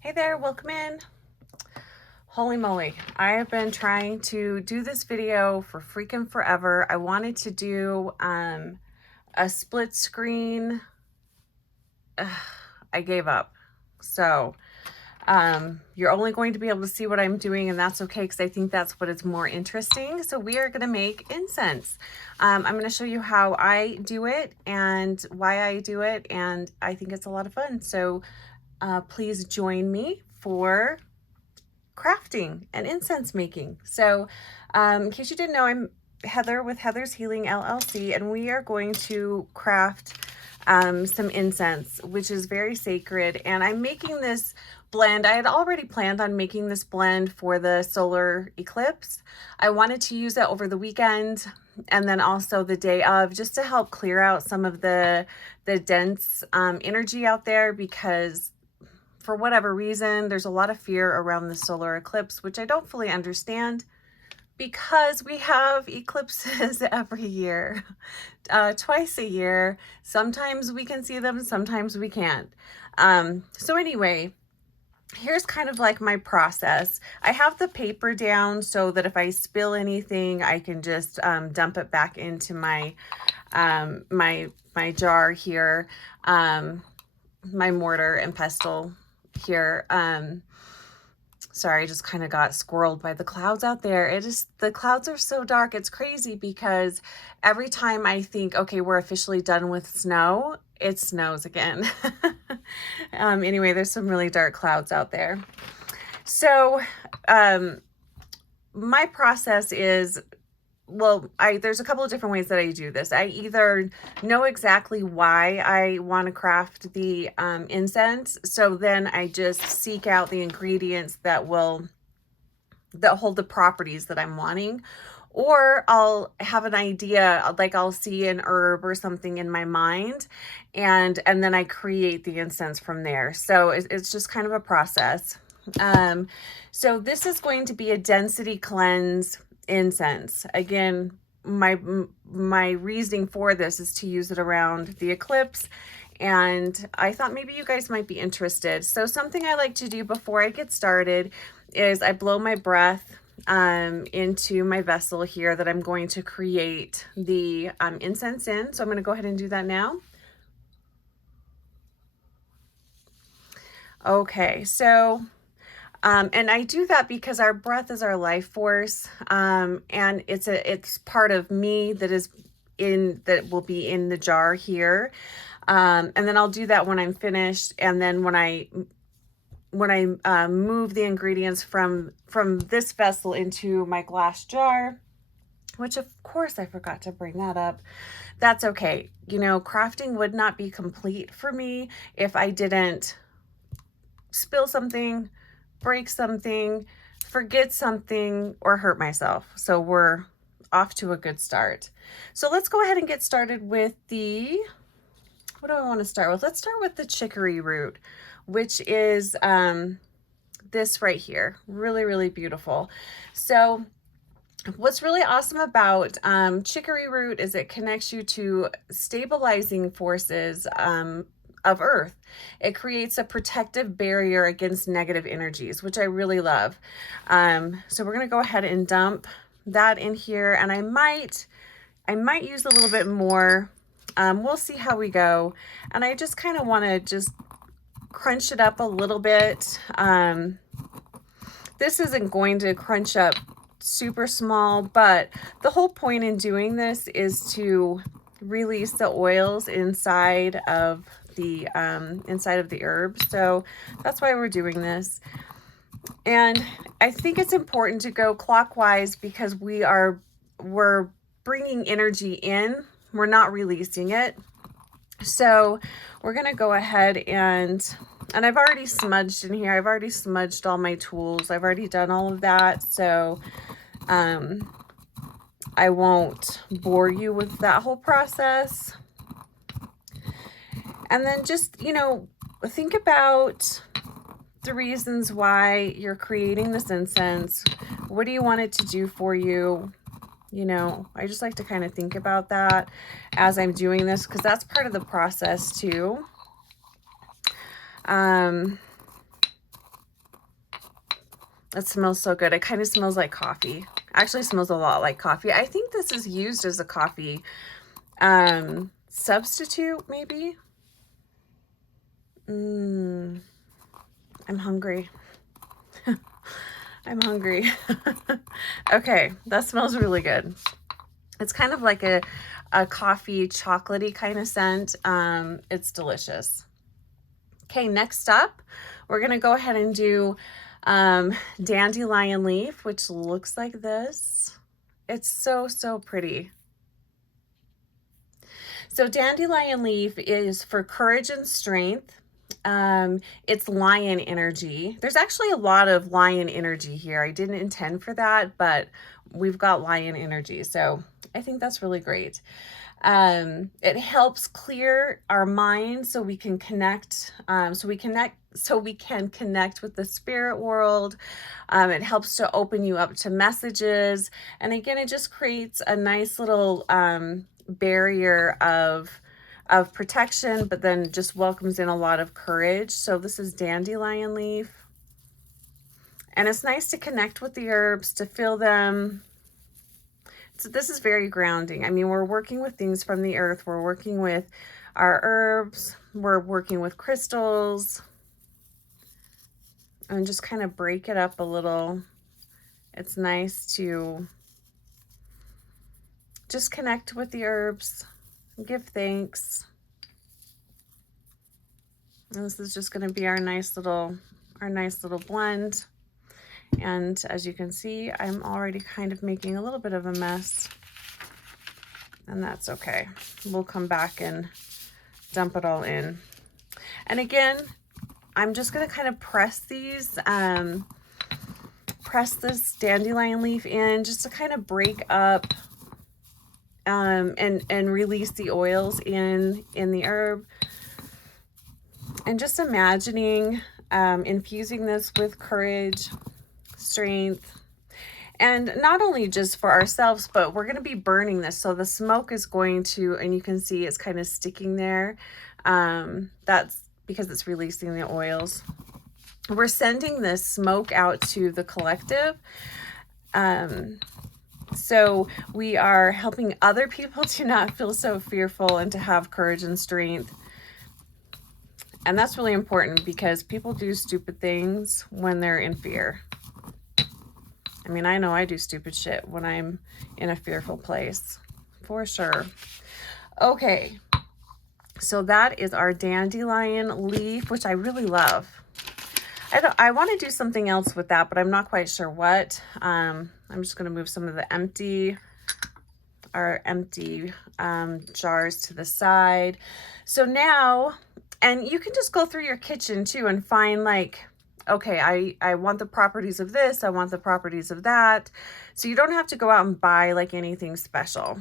Hey there, welcome in. Holy moly, I have been trying to do this video for freaking forever. I wanted to do a split screen. I gave up. So you're only going to be able to see what I'm doing, and that's okay because I think that's what is more interesting. So we are going to make incense. I'm going to show you how I do it and why I do it, and I think it's a lot of fun. So please join me for crafting and incense making. So in case you didn't know, I'm Heather with Heather's Healing LLC, and we are going to craft some incense, which is very sacred. And I'm making this blend. I had already planned on making this blend for the solar eclipse. I wanted to use it over the weekend and then also the day of, just to help clear out some of the dense energy out there, because for whatever reason, there's a lot of fear around the solar eclipse, which I don't fully understand because we have eclipses every year, twice a year. Sometimes we can see them, sometimes we can't. So anyway, here's kind of like my process. I have the paper down so that if I spill anything, I can just dump it back into my my jar here, my mortar and pestle here. Sorry, I just kind of got squirreled by the clouds out there. The clouds are so dark. It's crazy because every time I think, okay, we're officially done with snow, it snows again. Anyway, there's some really dark clouds out there. So my process is, well, there's a couple of different ways that I do this. I either know exactly why I want to craft the incense, so then I just seek out the ingredients that hold the properties that I'm wanting, or I'll have an idea, like I'll see an herb or something in my mind, and then I create the incense from there. So it's just kind of a process. So this is going to be a density cleanse incense. Again, my reasoning for this is to use it around the eclipse, and I thought maybe you guys might be interested. So something I like to do before I get started is I blow my breath into my vessel here that I'm going to create the incense in. So I'm going to go ahead and do that now. Okay, so and I do that because our breath is our life force, and it's part of me that will be in the jar here, and then I'll do that when I'm finished, and then when I move the ingredients from this vessel into my glass jar, which of course I forgot to bring that up. That's okay. You know, crafting would not be complete for me if I didn't spill something, break something, forget something, or hurt myself. So we're off to a good start. So let's go ahead and get started with what do I want to start with? Let's start with the chicory root, which is this right here. Really, really beautiful. So what's really awesome about chicory root is it connects you to stabilizing forces of Earth. It creates a protective barrier against negative energies, which I really love. So we're gonna go ahead and dump that in here, and I might use a little bit more. We'll see how we go. And I just kind of want to just crunch it up a little bit. This isn't going to crunch up super small, but the whole point in doing this is to release the oils inside of the herb. So that's why we're doing this. And I think it's important to go clockwise because we're bringing energy in, we're not releasing it. So we're going to go ahead and I've already smudged in here. I've already smudged all my tools. I've already done all of that. So I won't bore you with that whole process. And then just, you know, think about the reasons why you're creating this incense. What do you want it to do for you? You know, I just like to kind of think about that as I'm doing this, because that's part of the process too. It smells so good. It kind of smells like coffee. Actually smells a lot like coffee. I think this is used as a coffee substitute, maybe. I'm hungry. I'm hungry. Okay, that smells really good. It's kind of like a coffee chocolatey kind of scent. It's delicious. Okay, next up, we're gonna go ahead and do dandelion leaf, which looks like this. It's so, so pretty. So dandelion leaf is for courage and strength. It's lion energy. There's actually a lot of lion energy here. I didn't intend for that, but we've got lion energy. So I think that's really great. It helps clear our mind so we can connect, so we can connect with the spirit world. It helps to open you up to messages. And again, it just creates a nice little barrier of protection, but then just welcomes in a lot of courage. So this is dandelion leaf. And it's nice to connect with the herbs, to feel them. So this is very grounding. I mean, we're working with things from the earth. We're working with our herbs. We're working with crystals. And just kind of break it up a little. It's nice to just connect with the herbs, give thanks. And this is just going to be our nice little blend. And as you can see, I'm already kind of making a little bit of a mess, and that's okay. We'll come back and dump it all in. And again, I'm just going to kind of press these, press this dandelion leaf in just to kind of break up and release the oils in the herb. And just imagining infusing this with courage, strength, and not only just for ourselves, but we're going to be burning this. So the smoke is going to, and you can see it's kind of sticking there. That's because it's releasing the oils. We're sending this smoke out to the collective. So we are helping other people to not feel so fearful and to have courage and strength. And that's really important because people do stupid things when they're in fear. I mean, I know I do stupid shit when I'm in a fearful place, for sure. Okay, so that is our dandelion leaf, which I really love. I want to do something else with that, but I'm not quite sure what. I'm just going to move some of the empty jars to the side. So now, and you can just go through your kitchen too and find like, okay, I want the properties of this, I want the properties of that. So you don't have to go out and buy like anything special.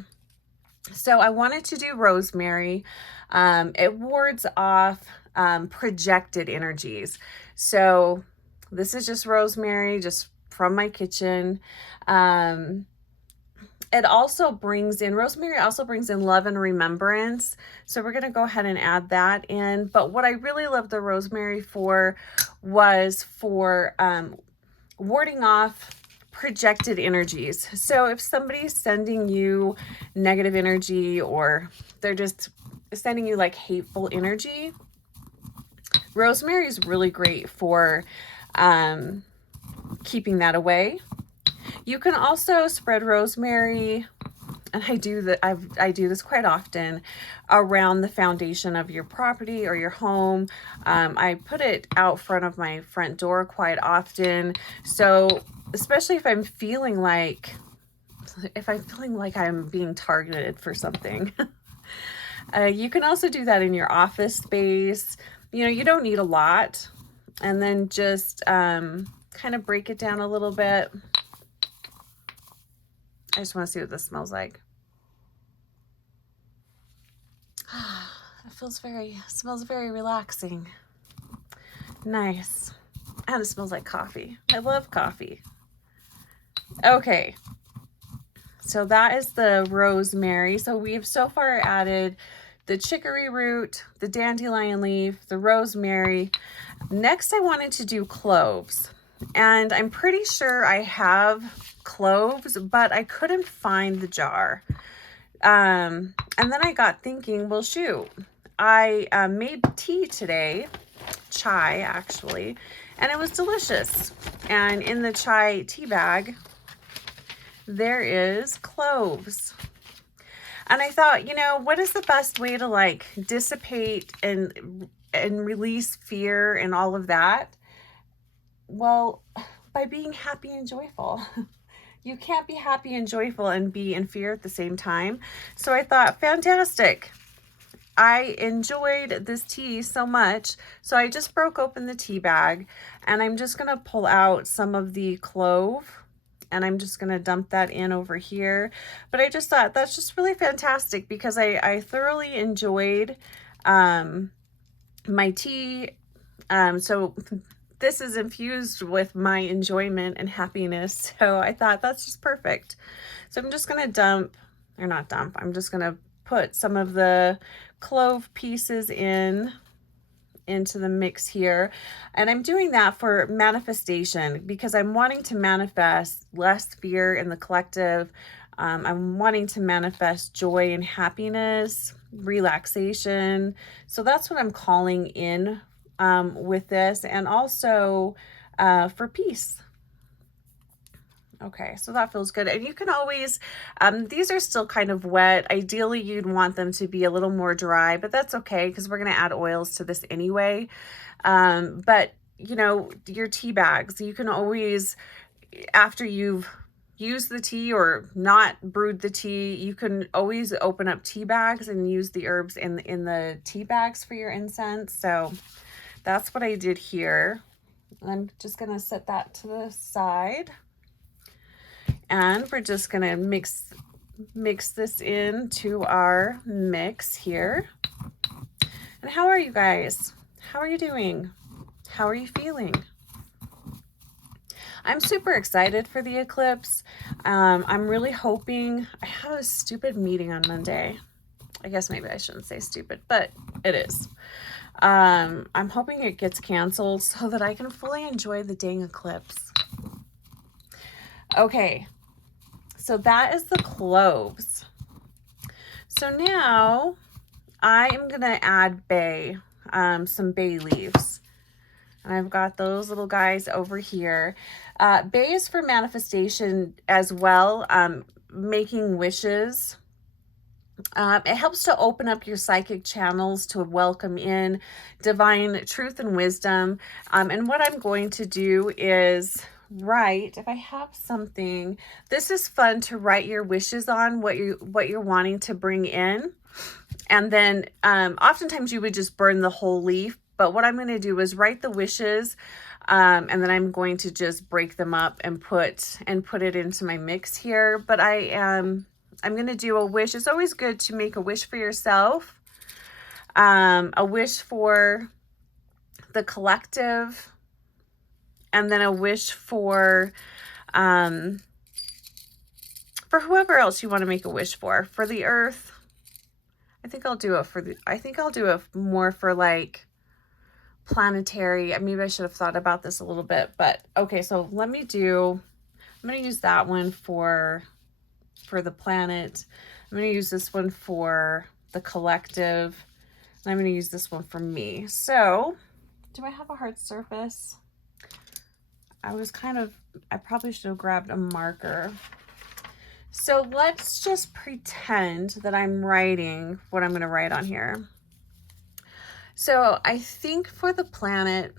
So I wanted to do rosemary. It wards off projected energies. So this is just rosemary, just from my kitchen. It also brings in, rosemary also brings in love and remembrance. So we're going to go ahead and add that in. But what I really love the rosemary for was for warding off projected energies. So if somebody's sending you negative energy, or they're just sending you like hateful energy, rosemary is really great for keeping that away. You can also spread rosemary, and I do this quite often, around the foundation of your property or your home. I put it out front of my front door quite often. So especially if I'm feeling like I'm being targeted for something. You can also do that in your office space. You know, you don't need a lot. And then just kind of break it down a little bit. I just want to see what this smells like. It smells very relaxing. Nice. And it smells like coffee. I love coffee. Okay. So that is the rosemary. So we've so far added the chicory root, the dandelion leaf, the rosemary. Next, I wanted to do cloves. and I'm pretty sure I have cloves, but I couldn't find the jar. And then I got thinking, well, shoot, I made tea today, chai actually, and it was delicious. And in the chai tea bag, there is cloves. And I thought, you know, what is the best way to like dissipate and release fear and all of that? Well, by being happy and joyful. You can't be happy and joyful and be in fear at the same time. So I thought, fantastic. I enjoyed this tea so much. So I just broke open the tea bag and I'm just going to pull out some of the clove and I'm just going to dump that in over here. But I just thought that's just really fantastic because I thoroughly enjoyed my tea. So this is infused with my enjoyment and happiness. So I thought that's just perfect. So I'm just going to I'm just going to put some of the clove pieces into the mix here. And I'm doing that for manifestation because I'm wanting to manifest less fear in the collective. I'm wanting to manifest joy and happiness, relaxation. So that's what I'm calling in with this, and also for peace. Okay, so that feels good. And you can always, these are still kind of wet. Ideally, you'd want them to be a little more dry, but that's okay because we're going to add oils to this anyway. But, you know, your tea bags, you can always, after you've used the tea or not brewed the tea, you can always open up tea bags and use the herbs in the tea bags for your incense. So that's what I did here. I'm just going to set that to the side. And we're just going to mix this into our mix here. And how are you guys? How are you doing? How are you feeling? I'm super excited for the eclipse. I'm really hoping, I have a stupid meeting on Monday. I guess maybe I shouldn't say stupid, but it is. I'm hoping it gets canceled so that I can fully enjoy the dang eclipse. Okay, so that is the cloves. So now I am gonna add some bay leaves. And I've got those little guys over here. Bay is for manifestation as well, making wishes. It helps to open up your psychic channels to welcome in divine truth and wisdom. And what I'm going to do is write, if I have something, this is fun to write your wishes on, what you're wanting to bring in. And then oftentimes you would just burn the whole leaf. But what I'm going to do is write the wishes, and then I'm going to just break them up and put it into my mix here. But I'm going to do a wish. It's always good to make a wish for yourself, a wish for the collective, and then a wish for whoever else you want to make a wish for the earth. I think I'll do it more for like planetary. Maybe I should have thought about this a little bit, but okay, so I'm going to use that one for the planet. I'm going to use this one for the collective, and I'm going to use this one for me. So do I have a hard surface? I probably should have grabbed a marker. So let's just pretend that I'm writing what I'm going to write on here. So I think for the planet,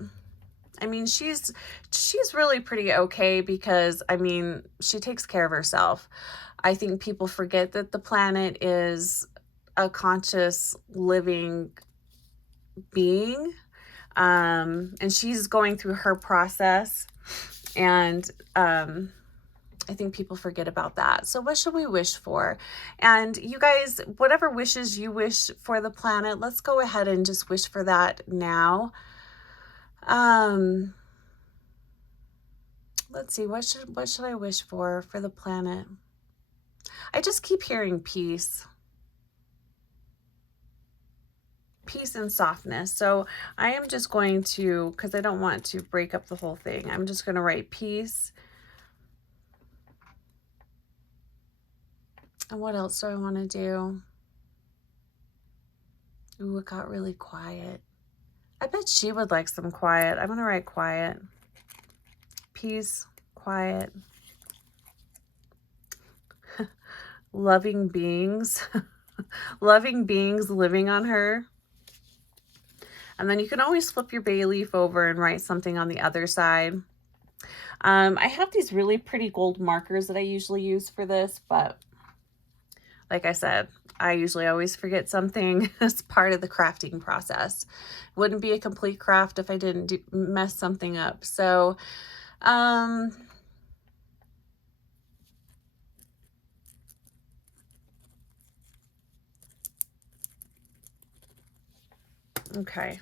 she's really pretty okay because, she takes care of herself. I think people forget that the planet is a conscious living being, and she's going through her process, and I think people forget about that. So what should we wish for? And you guys, whatever wishes you wish for the planet, let's go ahead and just wish for that now. Let's see, what should I wish for the planet? I just keep hearing peace. peace and softness. So I am just going to, because I don't want to break up the whole thing, I'm just going to write peace. And what else do I want to do? Ooh, it got really quiet. I bet she would like some quiet. I'm going to write quiet. Peace, quiet. Loving beings. Loving beings living on her. And then you can always flip your bay leaf over and write something on the other side. I have these really pretty gold markers that I usually use for this, but like I said, I usually always forget something as part of the crafting process. Wouldn't be a complete craft if I didn't mess something up. So, okay.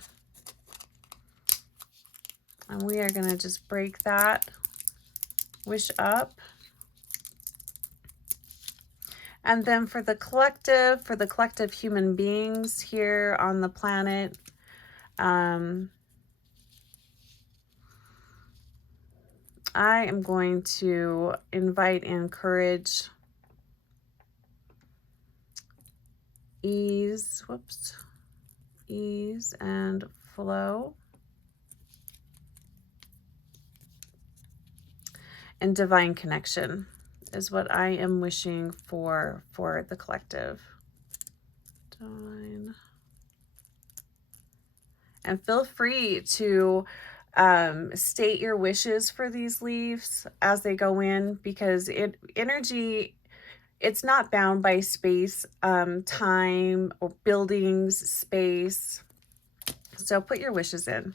And we are going to just break that wish up. And then for the collective human beings here on the planet, I am going to invite in courage, ease and flow, and divine connection is what I am wishing for the collective. Divine. And feel free to state your wishes for these leaves as they go in, because energy, it's not bound by space, time, or buildings, space. So put your wishes in.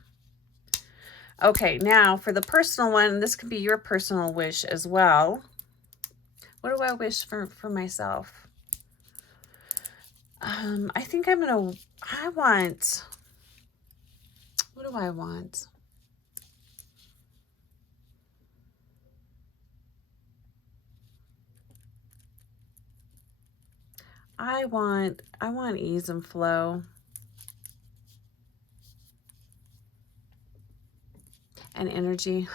Okay, now for the personal one, this can be your personal wish as well. What do I wish for myself? I think what do I want? I want ease and flow. And energy.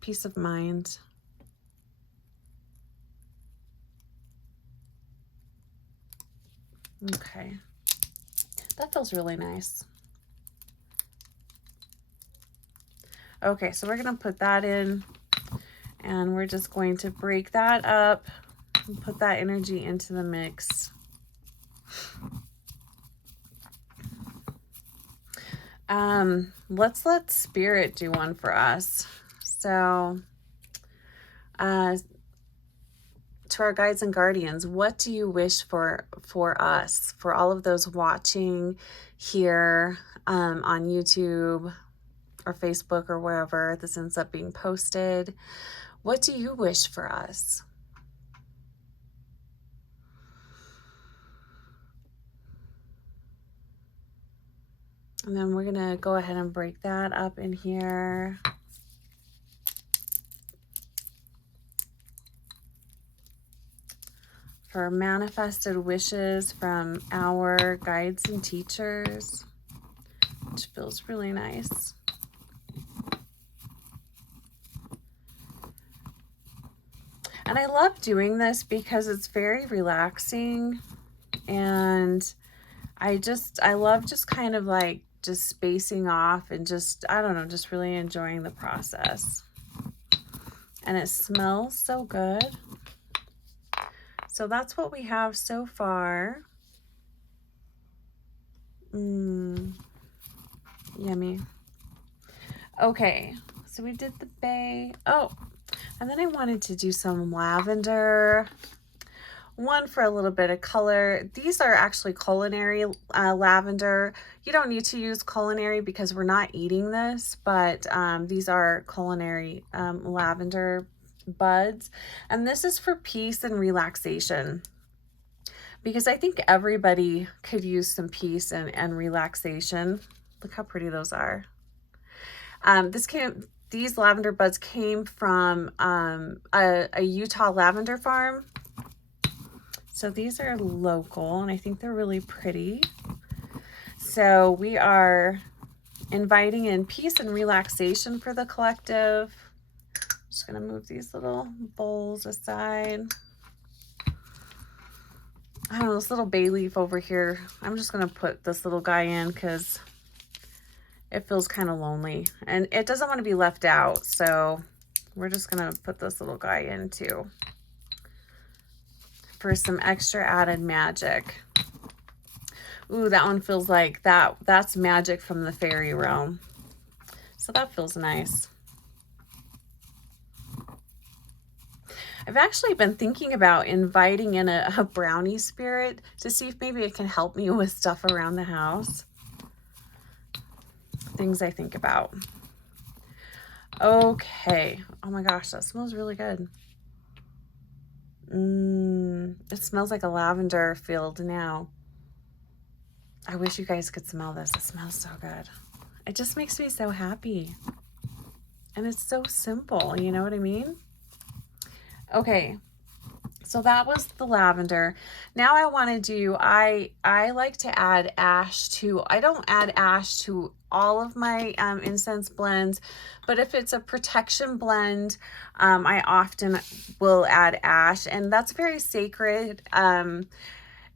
Peace of mind. Okay. That feels really nice. Okay, so we're going to put that in, and we're just going to break that up and put that energy into the mix. Let's let spirit do one for us. So, to our guides and guardians, what do you wish for us, for all of those watching here on YouTube or Facebook or wherever this ends up being posted? What do you wish for us? And then we're going to go ahead and break that up in here. For manifested wishes from our guides and teachers, which feels really nice. And I love doing this because it's very relaxing, and I love just kind of like just spacing off and just, I don't know, just really enjoying the process. And it smells so good. So that's what we have so far. Yummy. Okay, so we did the bay. Oh, and then I wanted to do some lavender. One for a little bit of color. These are actually culinary lavender. You don't need to use culinary because we're not eating this, but these are culinary lavender buds. And this is for peace and relaxation, because I think everybody could use some peace and relaxation. Look how pretty those are. These lavender buds came from a Utah lavender farm. So these are local, and I think they're really pretty. So we are inviting in peace and relaxation for the collective. Just gonna move these little bowls aside. I don't know, this little bay leaf over here, I'm just gonna put this little guy in because it feels kind of lonely and it doesn't want to be left out. So we're just gonna put this little guy in too for some extra added magic. Ooh, that one feels like that's magic from the fairy realm. So that feels nice. I've actually been thinking about inviting in a brownie spirit to see if maybe it can help me with stuff around the house. Things I think about. Okay. Oh my gosh, that smells really good. It smells like a lavender field now. I wish you guys could smell this. It smells so good. It just makes me so happy. And it's so simple, you know what I mean? Okay, so that was the lavender. Now I want to do, I like to add ash to, I don't add ash to all of my incense blends, but if it's a protection blend, I often will add ash, and that's very sacred. And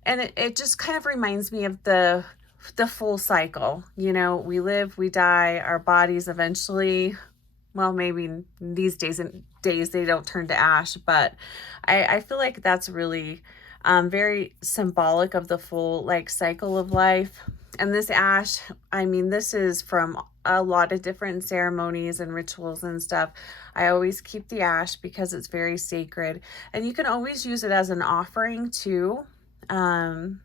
it just kind of reminds me of the full cycle. You know, we live, we die, our bodies eventually, well, maybe these days they don't turn to ash, but I feel like that's really very symbolic of the full like cycle of life. And this ash, I mean, this is from a lot of different ceremonies and rituals and stuff. I always keep the ash because it's very sacred, and you can always use it as an offering too. And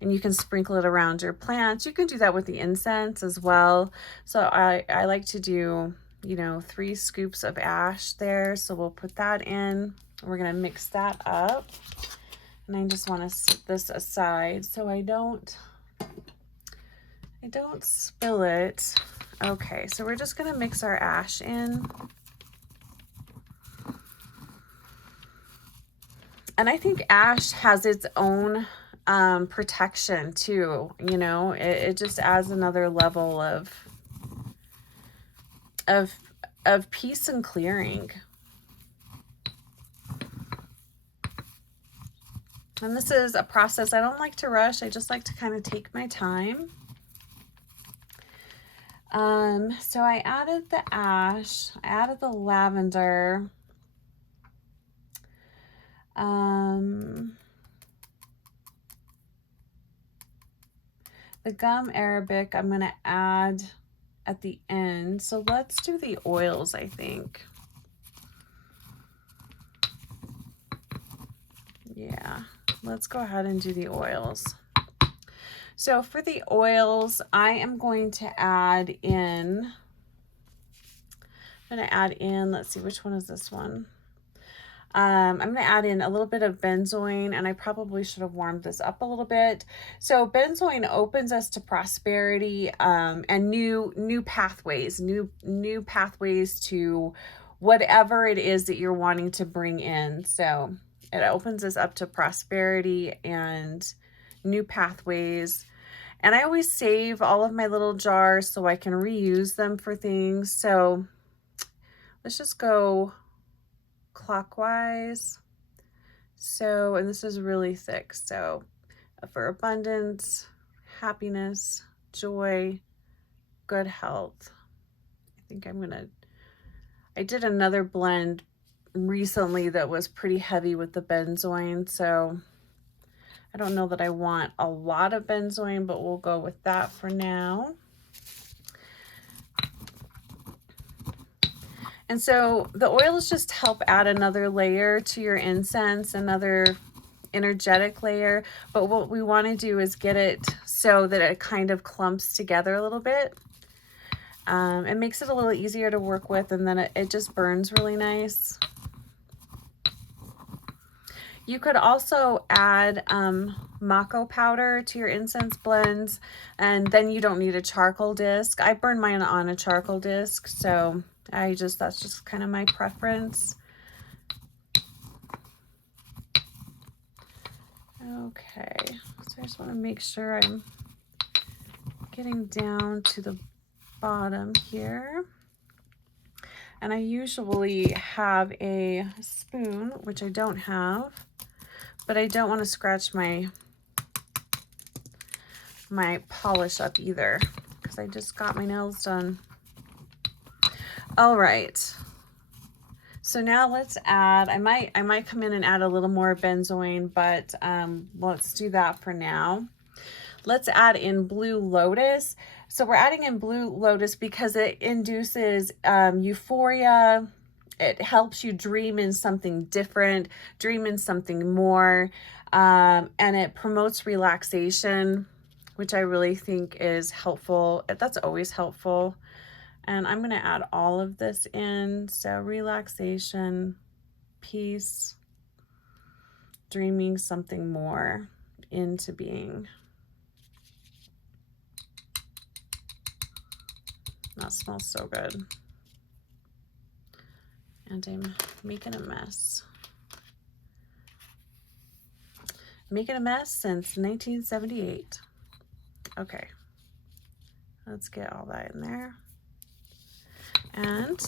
you can sprinkle it around your plants. You can do that with the incense as well. So I like to do, you know, 3 scoops of ash there. So we'll put that in. We're going to mix that up. And I just want to set this aside so I don't spill it. Okay, so we're just going to mix our ash in. And I think ash has its own protection too. You know, it just adds another level of peace and clearing. And this is a process I don't like to rush. I just like to kind of take my time. So I added the ash, I added the lavender. The gum arabic I'm going to add at the end. So let's do the oils, I think. Yeah, let's go ahead and do the oils. So for the oils, I am going to add in, let's see, which one is this one? I'm going to add in a little bit of benzoin, and I probably should have warmed this up a little bit. So benzoin opens us to prosperity and new pathways, new pathways to whatever it is that you're wanting to bring in. So it opens us up to prosperity and new pathways. And I always save all of my little jars so I can reuse them for things. So let's just go clockwise. So, and this is really thick. So for abundance, happiness, joy, good health. I think I did another blend recently that was pretty heavy with the benzoin. So I don't know that I want a lot of benzoin, but we'll go with that for now. And so the oils just help add another layer to your incense, another energetic layer. But what we want to do is get it so that it kind of clumps together a little bit. It makes it a little easier to work with, and then it just burns really nice. You could also add Mako powder to your incense blends, and then you don't need a charcoal disc. I burn mine on a charcoal disc, so that's just kind of my preference. Okay, so I just want to make sure I'm getting down to the bottom here. And I usually have a spoon, which I don't have, but I don't want to scratch my polish up either because I just got my nails done. All right. So now let's add, I might come in and add a little more benzoin, but let's do that for now. Let's add in Blue Lotus. So we're adding in Blue Lotus because it induces euphoria. It helps you dream in something different, dream in something more, and it promotes relaxation, which I really think is helpful. That's always helpful. And I'm going to add all of this in. So relaxation, peace, dreaming something more into being. That smells so good. And I'm making a mess. Making a mess since 1978. Okay. Let's get all that in there. And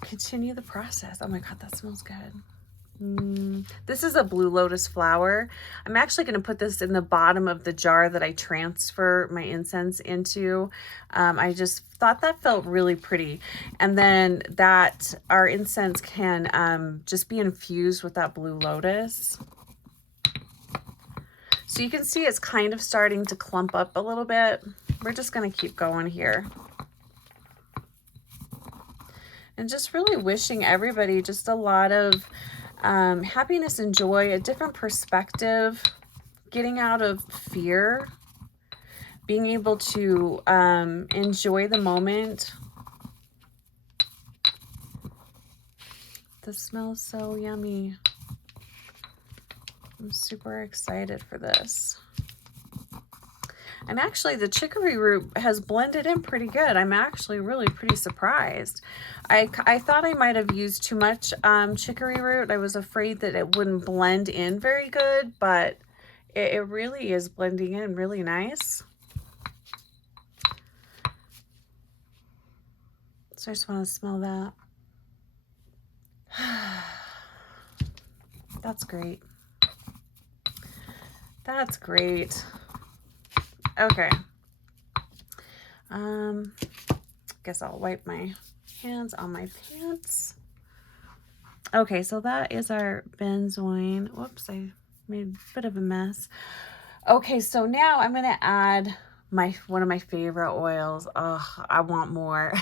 continue the process. Oh my God, that smells good. This is a Blue Lotus flower. I'm actually going to put this in the bottom of the jar that I transfer my incense into. I just thought that felt really pretty. And then that our incense can just be infused with that Blue Lotus. So you can see it's kind of starting to clump up a little bit. We're just going to keep going here. And just really wishing everybody just a lot of happiness and joy, a different perspective, getting out of fear, being able to enjoy the moment. This smells so yummy. I'm super excited for this. And actually the chicory root has blended in pretty good. I'm actually really pretty surprised. I thought I might have used too much chicory root. I was afraid that it wouldn't blend in very good, but it really is blending in really nice. So I just want to smell that. That's great. That's great. Okay. Guess I'll wipe my hands on my pants. Okay, so that is our benzoin. Whoops, I made a bit of a mess. Okay, so now I'm going to add one of my favorite oils. Oh, I want more.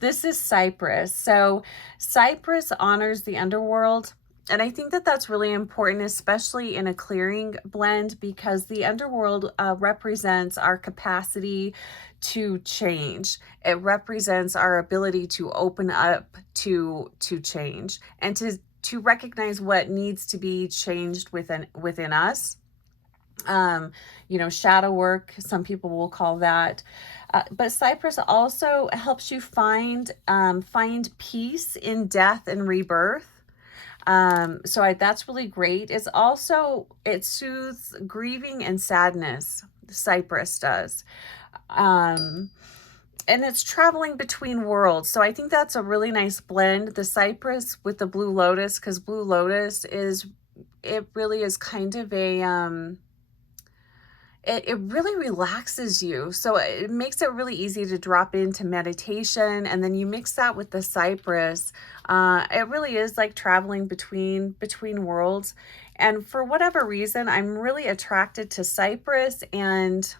This is cypress. So cypress honors the underworld. And I think that that's really important, especially in a clearing blend, because the underworld represents our capacity to change. It represents our ability to open up to change and to recognize what needs to be changed within us. You know, shadow work, some people will call that. But cypress also helps you find peace in death and rebirth. So that's really great. It soothes grieving and sadness. Cypress does. And it's traveling between worlds. So I think that's a really nice blend, the cypress with the Blue Lotus, because Blue Lotus really is kind of a, it really relaxes you. So it makes it really easy to drop into meditation. And then you mix that with the cypress. It really is like traveling between worlds. And for whatever reason, I'm really attracted to cypress and,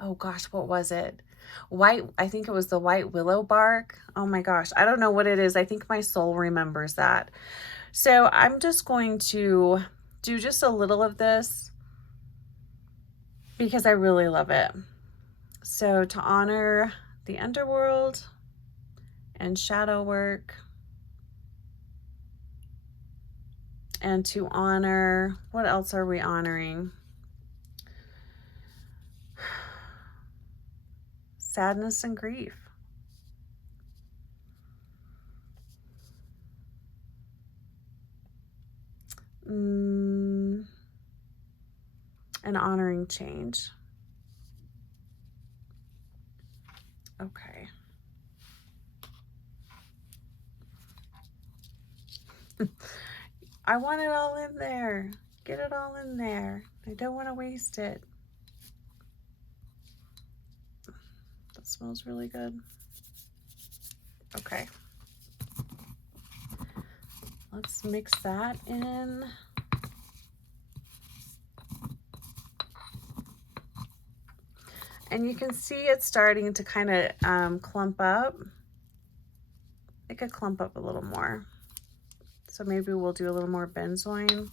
oh gosh, what was it? I think it was the white willow bark. Oh my gosh, I don't know what it is. I think my soul remembers that. So I'm just going to do just a little of this because I really love it. So to honor the underworld and shadow work, and to honor, what else are we honoring? Sadness and grief. An honoring change. Okay. I want it all in there. Get it all in there. I don't want to waste it. That smells really good. Okay. Let's mix that in. And you can see it's starting to kind of clump up. It could clump up a little more. So maybe we'll do a little more benzoin.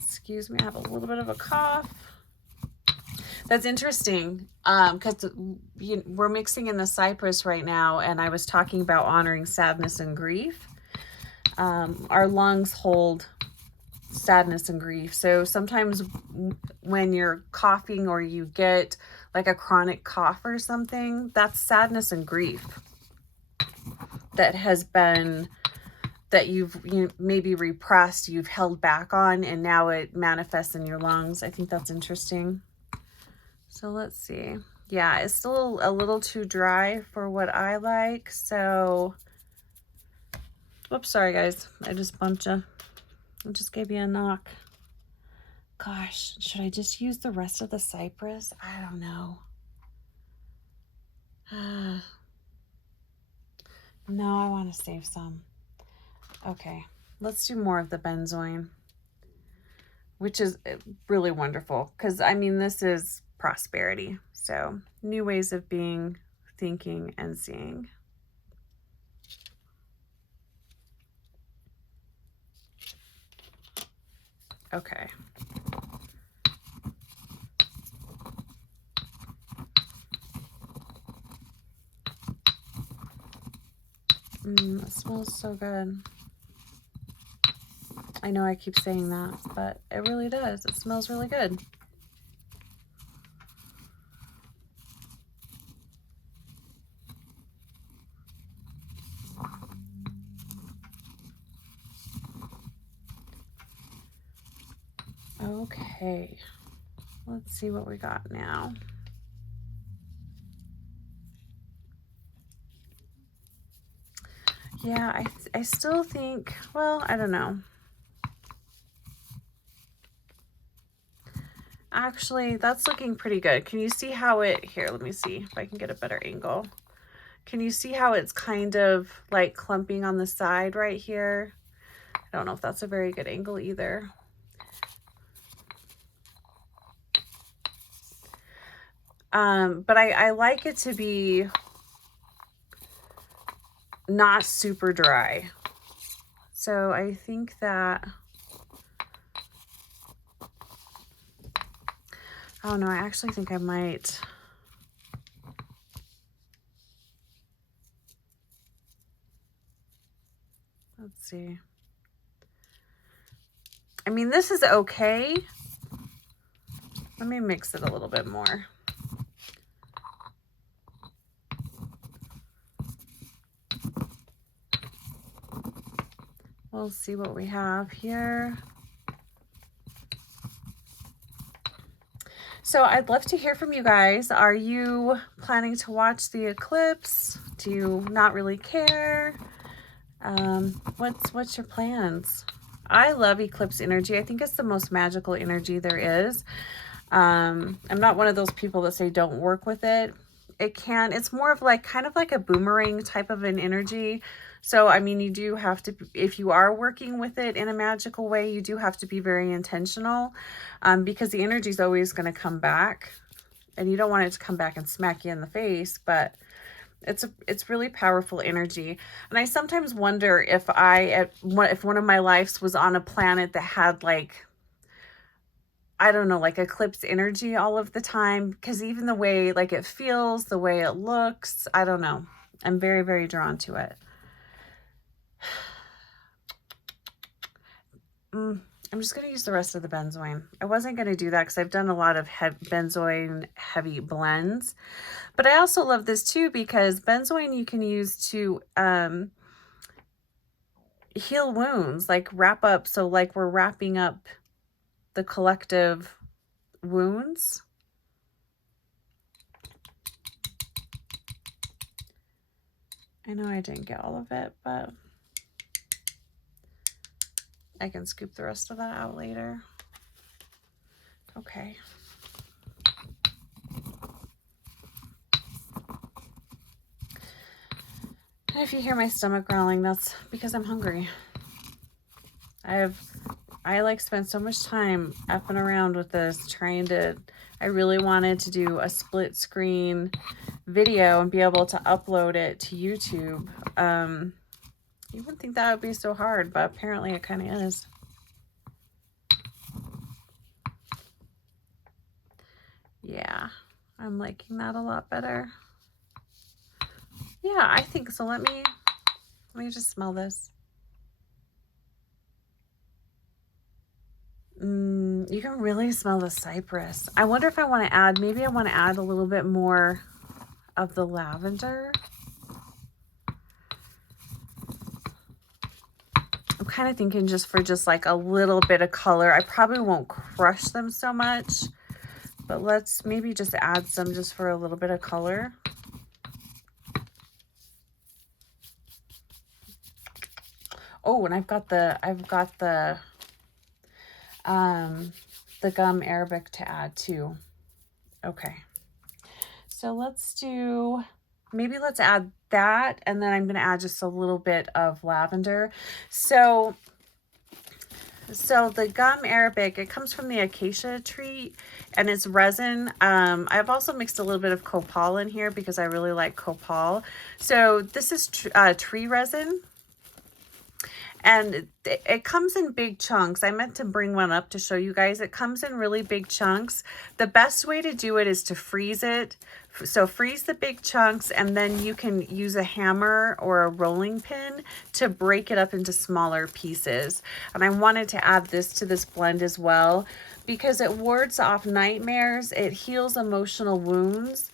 Excuse me, I have a little bit of a cough. That's interesting because we're mixing in the cypress right now, and I was talking about honoring sadness and grief. Our lungs hold sadness and grief. So sometimes when you're coughing or you get like a chronic cough or something, that's sadness and grief that has been, that you've maybe repressed, you've held back on, and now it manifests in your lungs. I think that's interesting. So let's see. Yeah, it's still a little too dry for what I like. So, whoops, sorry guys. I just bumped you. I just gave you a knock. Gosh, should I just use the rest of the cypress? I don't know. No, I want to save some. Okay, let's do more of the benzoin, which is really wonderful because, I mean, this is prosperity. So, new ways of being, thinking, and seeing. Okay. It smells so good. I know I keep saying that, but it really does. It smells really good. Okay, let's see what we got now. Yeah, I still think, well, I don't know. Actually, that's looking pretty good. Can you see how it, here, let me see if I can get a better angle. Can you see how it's kind of like clumping on the side right here? I don't know if that's a very good angle either. But I like it to be not super dry. So I think that, oh no, I actually think I might. Let's see. I mean, this is okay. Let me mix it a little bit more. We'll see what we have here. So I'd love to hear from you guys. Are you planning to watch the eclipse? Do you not really care? What's your plans? I love eclipse energy. I think it's the most magical energy there is. I'm not one of those people that say don't work with it. It's more of like kind of like a boomerang type of an energy. So, I mean, you do have to, if you are working with it in a magical way, you do have to be very intentional, because the energy is always going to come back, and you don't want it to come back and smack you in the face, but it's really powerful energy. And I sometimes wonder if if one of my lives was on a planet that had like, I don't know, like eclipse energy all of the time, because even the way like it feels, the way it looks, I don't know. I'm very, very drawn to it. I'm just going to use the rest of the benzoin. I wasn't going to do that because I've done a lot of benzoin heavy blends. But I also love this too because benzoin you can use to heal wounds, like wrap up. So like we're wrapping up the collective wounds. I know I didn't get all of it, but I can scoop the rest of that out later. Okay. And if you hear my stomach growling, that's because I'm hungry. I like spent so much time effing around with this, I really wanted to do a split screen video and be able to upload it to YouTube. You wouldn't think that would be so hard, but apparently it kind of is. Yeah, I'm liking that a lot better. Yeah, I think so. Let me just smell this. You can really smell the cypress. I wonder if I want to add, maybe I want to add a little bit more of the lavender. I'm kind of thinking just for like a little bit of color. I probably won't crush them so much, but let's maybe just add some just for a little bit of color. Oh, and I've got the gum Arabic to add too. Okay. So let's add that, and then I'm going to add just a little bit of lavender. So the gum Arabic, it comes from the acacia tree and it's resin. I've also mixed a little bit of copal in here because I really like copal. So this is tree resin. And it comes in big chunks. I meant to bring one up to show you guys. It comes in really big chunks. The best way to do it is to freeze it. So freeze the big chunks, and then you can use a hammer or a rolling pin to break it up into smaller pieces. And I wanted to add this to this blend as well because it wards off nightmares. It heals emotional wounds.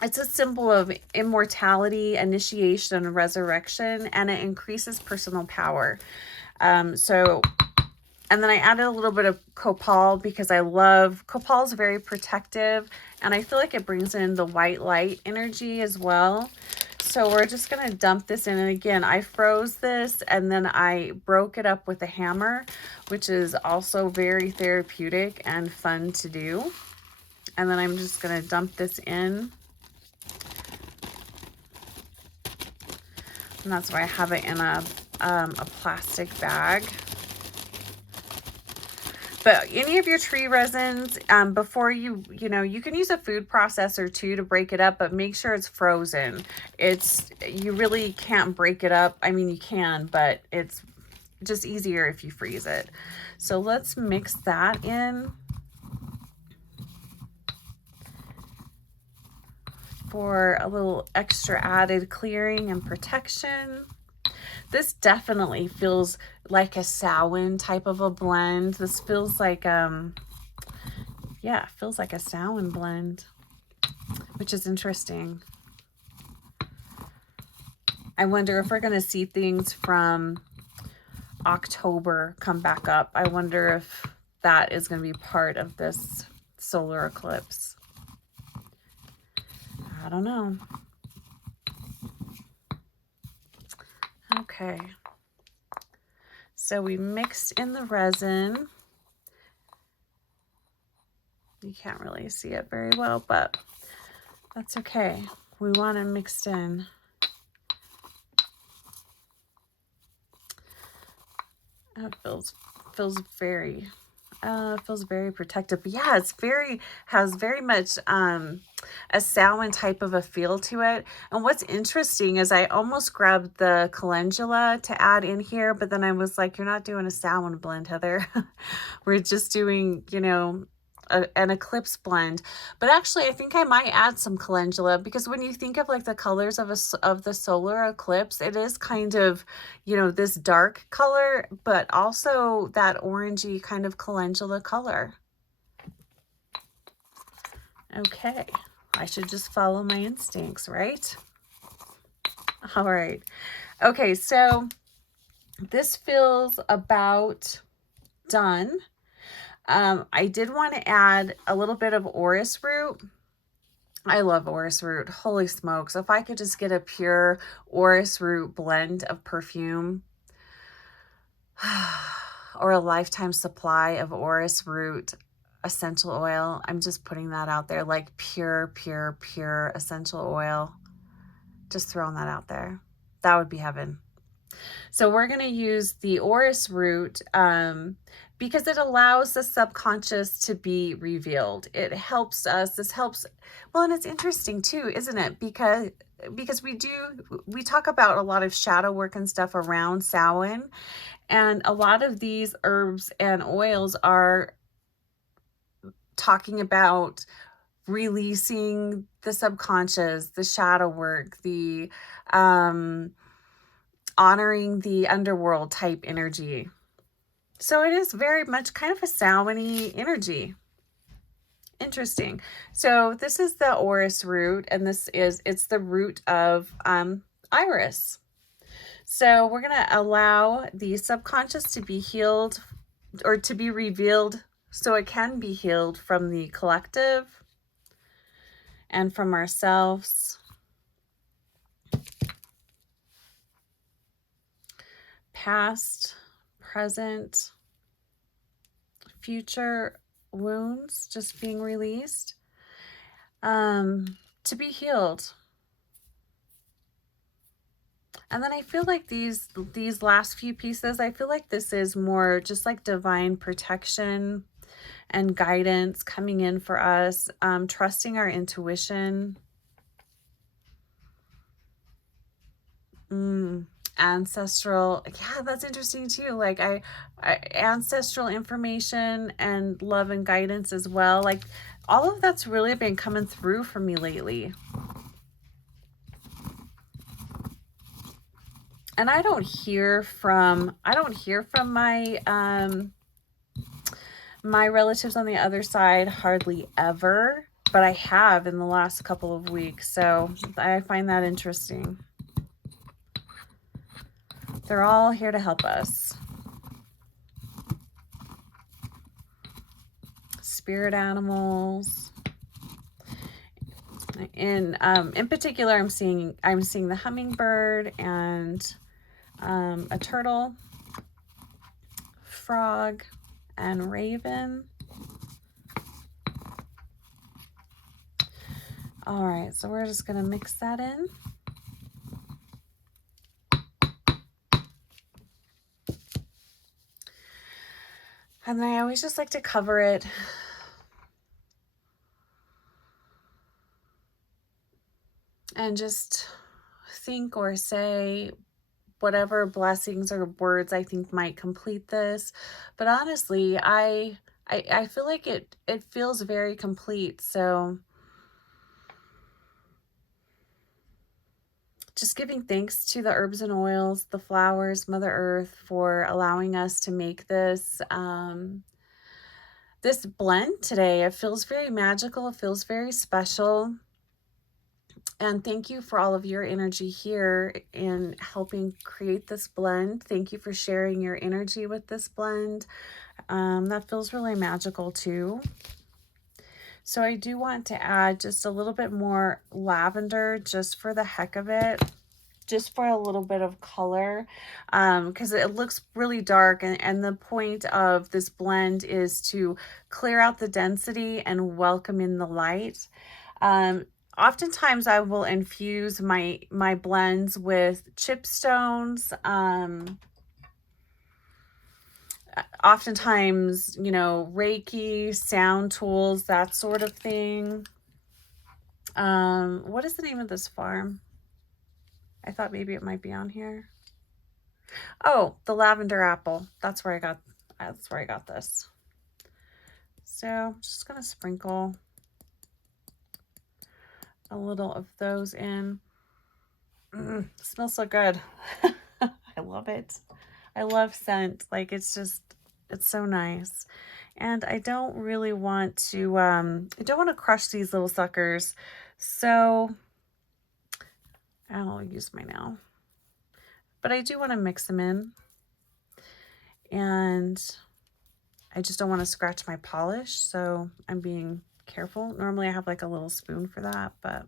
It's a symbol of immortality, initiation, and resurrection, and it increases personal power. And then I added a little bit of copal because copal is very protective, and I feel like it brings in the white light energy as well. So we're just going to dump this in. And again, I froze this and then I broke it up with a hammer, which is also very therapeutic and fun to do. And then I'm just going to dump this in. And that's why I have it in a plastic bag. But any of your tree resins, before you can use a food processor too to break it up, but make sure it's frozen. You really can't break it up. I mean, you can, but it's just easier if you freeze it. So let's mix that in for a little extra added clearing and protection. This definitely feels like a Samhain type of a blend. This feels like, yeah, it feels like a Samhain blend, which is interesting. I wonder if we're going to see things from October come back up. I wonder if that is going to be part of this solar eclipse. I don't know. Okay. So we mixed in the resin. You can't really see it very well, but that's okay. We want it mixed in. It feels very protective. But yeah, has very much a Samhain type of a feel to it. And what's interesting is I almost grabbed the calendula to add in here, but then I was like, you're not doing a Samhain blend, Heather. We're just doing, an Eclipse blend. But actually, I think I might add some calendula, because when you think of like the colors of of the solar eclipse, it is kind of, you know, this dark color, but also that orangey kind of calendula color. Okay, I should just follow my instincts, right? All right. Okay, so this feels about done. I did want to add a little bit of orris root. I love orris root. Holy smokes. If I could just get a pure orris root blend of perfume or a lifetime supply of orris root essential oil. I'm just putting that out there, like pure, pure, pure essential oil. Just throwing that out there. That would be heaven. So we're going to use the orris root because it allows the subconscious to be revealed. It helps us. This helps. Well, and it's interesting too, isn't it? Because we talk about a lot of shadow work and stuff around Samhain, and a lot of these herbs and oils are talking about releasing the subconscious, the shadow work, the honoring the underworld type energy. So it is very much kind of a Samhain-y energy. Interesting. So this is the orris root, and it's the root of iris. So we're going to allow the subconscious to be healed, or to be revealed, so it can be healed from the collective and from ourselves. Past, present, future wounds just being released, to be healed. And then I feel like these last few pieces, I feel like this is more just like divine protection and guidance coming in for us, trusting our intuition. Ancestral, yeah, that's interesting too. Like I ancestral information and love and guidance as well. Like all of that's really been coming through for me lately. And I don't hear from my my relatives on the other side hardly ever, but I have in the last couple of weeks. So I find that interesting. They're all here to help us. Spirit animals. In particular, I'm seeing the hummingbird and a turtle, frog, and raven. All right, so we're just gonna mix that in. And then I always just like to cover it and just think or say whatever blessings or words I think might complete this. But honestly, I feel like it feels very complete. So just giving thanks to the herbs and oils, the flowers, Mother Earth, for allowing us to make this this blend today. It feels very magical. It feels very special. And thank you for all of your energy here in helping create this blend. Thank you for sharing your energy with this blend. That feels really magical too. So I do want to add just a little bit more lavender just for the heck of it, just for a little bit of color, because it looks really dark, and the point of this blend is to clear out the density and welcome in the light. Oftentimes I will infuse my blends with chipstones, oftentimes, you know, Reiki, sound tools, that sort of thing. What is the name of this farm? I thought maybe it might be on here. Oh, the lavender apple. That's where I got this. So I'm just going to sprinkle a little of those in. Smells so good. I love it. I love scent. Like, it's so nice. And I don't really want to, I don't want to crush these little suckers. So I'll use my nail. But I do want to mix them in. And I just don't want to scratch my polish. So I'm being careful. Normally I have like a little spoon for that, but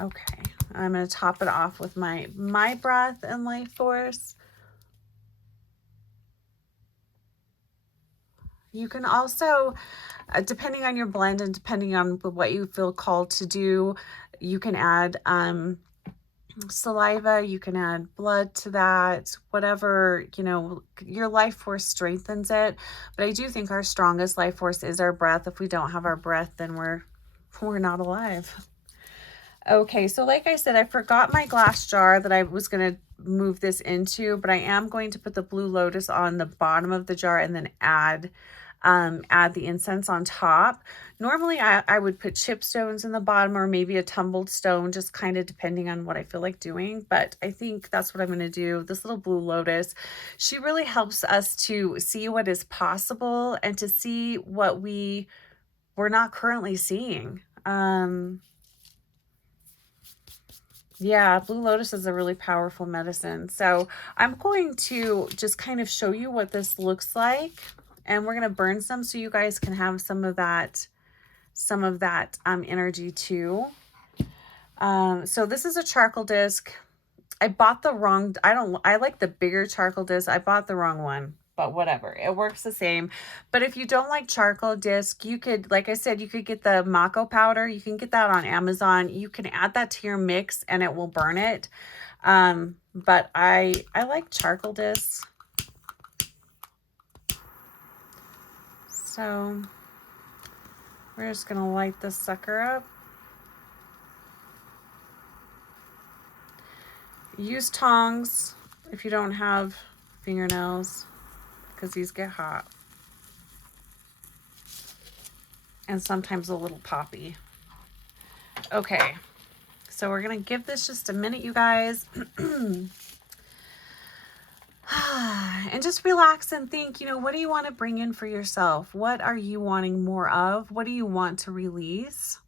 okay. I'm going to top it off with my breath and life force. You can also, depending on your blend and depending on what you feel called to do, you can add saliva, you can add blood to that, whatever, you know, your life force strengthens it. But I do think our strongest life force is our breath. If we don't have our breath, then we're not alive. Okay, so like I said, I forgot my glass jar that I was going to move this into, but I am going to put the Blue Lotus on the bottom of the jar and then add the incense on top. Normally I would put chip stones in the bottom or maybe a tumbled stone, just kind of depending on what I feel like doing. But I think that's what I'm going to do. This little Blue Lotus, she really helps us to see what is possible and to see what we're not currently seeing. Yeah, Blue Lotus is a really powerful medicine. So I'm going to just kind of show you what this looks like. And we're going to burn some so you guys can have some of that energy too. So this is a charcoal disc. I bought the wrong, I like the bigger charcoal disc. I bought the wrong one, but whatever. It works the same. But if you don't like charcoal disc, you could, like I said, you could get the Mako powder. You can get that on Amazon. You can add that to your mix and it will burn it. But I like charcoal discs. So we're just going to light this sucker up. Use tongs if you don't have fingernails, because these get hot. And sometimes a little poppy. Okay, so we're going to give this just a minute, you guys. And just relax and think, you know, what do you want to bring in for yourself? What are you wanting more of? What do you want to release?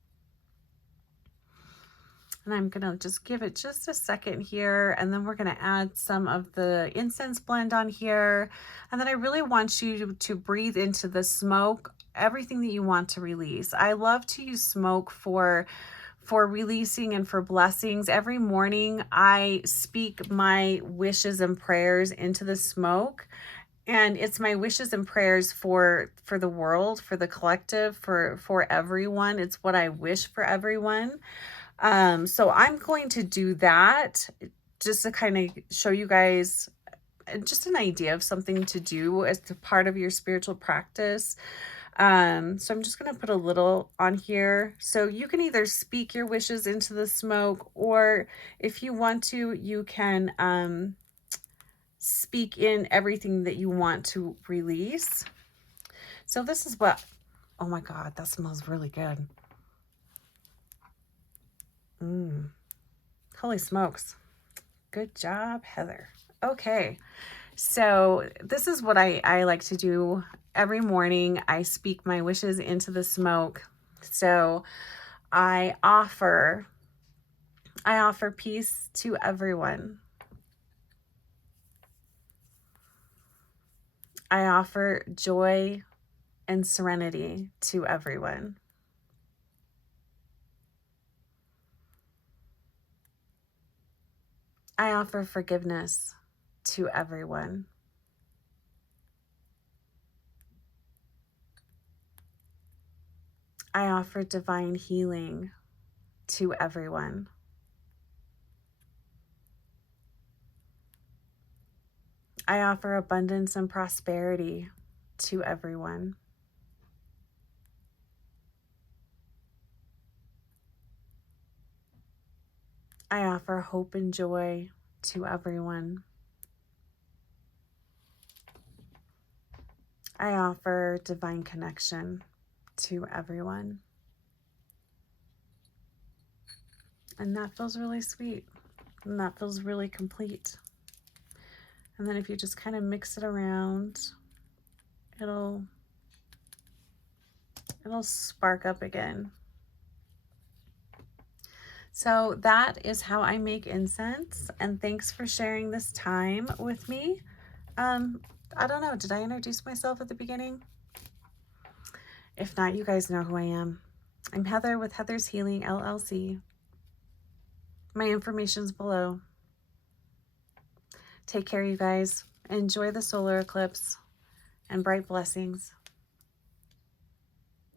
And I'm going to just give it just a second here. And then we're going to add some of the incense blend on here. And then I really want you to breathe into the smoke, everything that you want to release. I love to use smoke for releasing and for blessings. Every morning I speak my wishes and prayers into the smoke. And it's my wishes and prayers for the world, for the collective, for everyone. It's what I wish for everyone. So I'm going to do that just to kind of show you guys just an idea of something to do as a part of your spiritual practice. So I'm just going to put a little on here. So you can either speak your wishes into the smoke, or if you want to, you can speak in everything that you want to release. So this is what, oh my God, that smells really good. Holy smokes. Good job, Heather. Okay. So this is what I like to do every morning. I speak my wishes into the smoke. So I offer peace to everyone. I offer joy and serenity to everyone. I offer forgiveness to everyone. I offer divine healing to everyone. I offer abundance and prosperity to everyone. I offer hope and joy to everyone. I offer divine connection to everyone. And that feels really sweet. And that feels really complete. And then if you just kind of mix it around, it'll spark up again. So that is how I make incense. And thanks for sharing this time with me. I don't know, did I introduce myself at the beginning? If not, you guys know who I am. I'm Heather with Heather's Healing LLC. My information's below. Take care, you guys. Enjoy the solar eclipse and bright blessings.